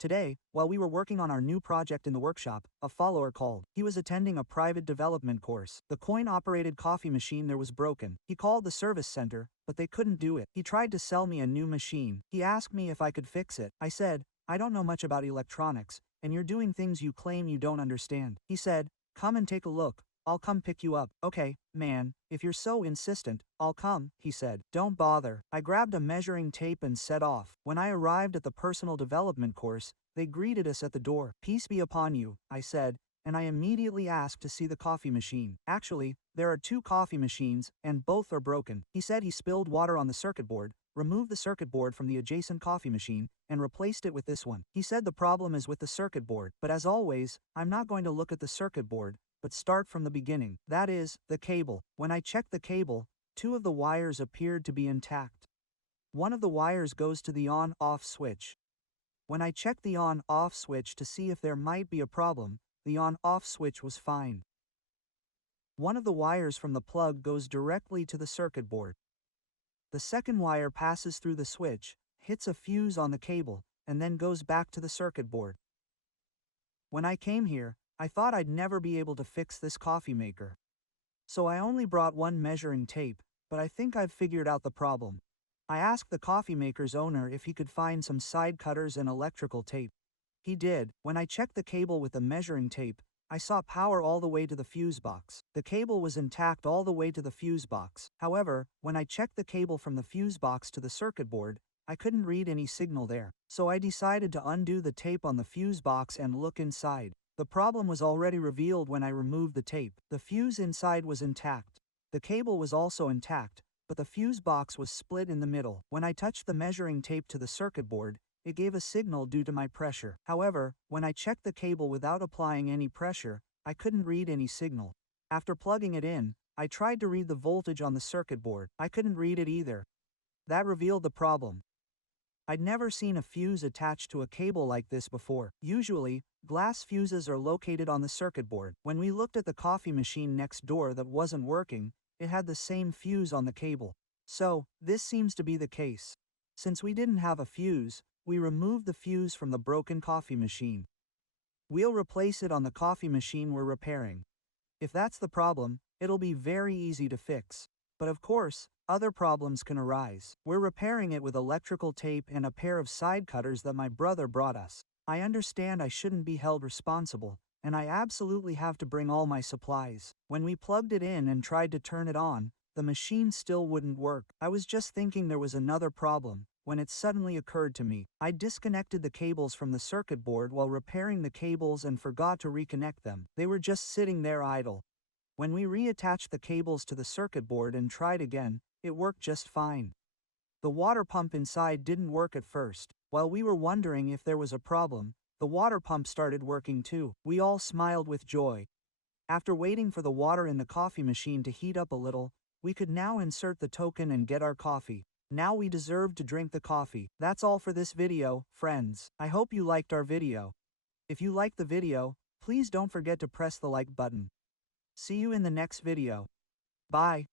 Today, while we were working on our new project in the workshop, a follower called. He was attending a private development course. The coin-operated coffee machine there was broken. He called the service center, but they couldn't do it. He tried to sell me a new machine. He asked me if I could fix it. I said, I don't know much about electronics, and you're doing things you claim you don't understand. He said, come and take a look. I'll come pick you up. Okay, man, if you're so insistent, I'll come, he said. Don't bother. I grabbed a measuring tape and set off. When I arrived at the personal development course, they greeted us at the door. Peace be upon you, I said, and I immediately asked to see the coffee machine. Actually, there are 2 coffee machines, and both are broken. He said he spilled water on the circuit board, removed the circuit board from the adjacent coffee machine, and replaced it with this one. He said the problem is with the circuit board, but as always, I'm not going to look at the circuit board, but start from the beginning. That is, the cable. When I checked the cable, 2 of the wires appeared to be intact. One of the wires goes to the on-off switch. When I checked the on-off switch to see if there might be a problem, the on-off switch was fine. One of the wires from the plug goes directly to the circuit board. The second wire passes through the switch, hits a fuse on the cable, and then goes back to the circuit board. When I came here, I thought I'd never be able to fix this coffee maker. So I only brought one measuring tape, but I think I've figured out the problem. I asked the coffee maker's owner if he could find some side cutters and electrical tape. He did. When I checked the cable with the measuring tape, I saw power all the way to the fuse box. The cable was intact all the way to the fuse box. However, when I checked the cable from the fuse box to the circuit board, I couldn't read any signal there. So I decided to undo the tape on the fuse box and look inside. The problem was already revealed when I removed the tape. The fuse inside was intact. The cable was also intact, but the fuse box was split in the middle. When I touched the measuring tape to the circuit board, it gave a signal due to my pressure. However, when I checked the cable without applying any pressure, I couldn't read any signal. After plugging it in, I tried to read the voltage on the circuit board. I couldn't read it either. That revealed the problem. I'd never seen a fuse attached to a cable like this before. Usually, glass fuses are located on the circuit board. When we looked at the coffee machine next door that wasn't working, it had the same fuse on the cable. So, this seems to be the case. Since we didn't have a fuse, we removed the fuse from the broken coffee machine. We'll replace it on the coffee machine we're repairing. If that's the problem, it'll be very easy to fix. But of course, other problems can arise. We're repairing it with electrical tape and a pair of side cutters that my brother brought us. I understand I shouldn't be held responsible, and I absolutely have to bring all my supplies. When we plugged it in and tried to turn it on, the machine still wouldn't work. I was just thinking there was another problem, when it suddenly occurred to me. I disconnected the cables from the circuit board while repairing the cables and forgot to reconnect them. They were just sitting there idle. When we reattached the cables to the circuit board and tried again, it worked just fine. The water pump inside didn't work at first. While we were wondering if there was a problem, the water pump started working too. We all smiled with joy. After waiting for the water in the coffee machine to heat up a little, we could now insert the token and get our coffee. Now we deserve to drink the coffee. That's all for this video, friends. I hope you liked our video. If you liked the video, please don't forget to press the like button. See you in the next video. Bye.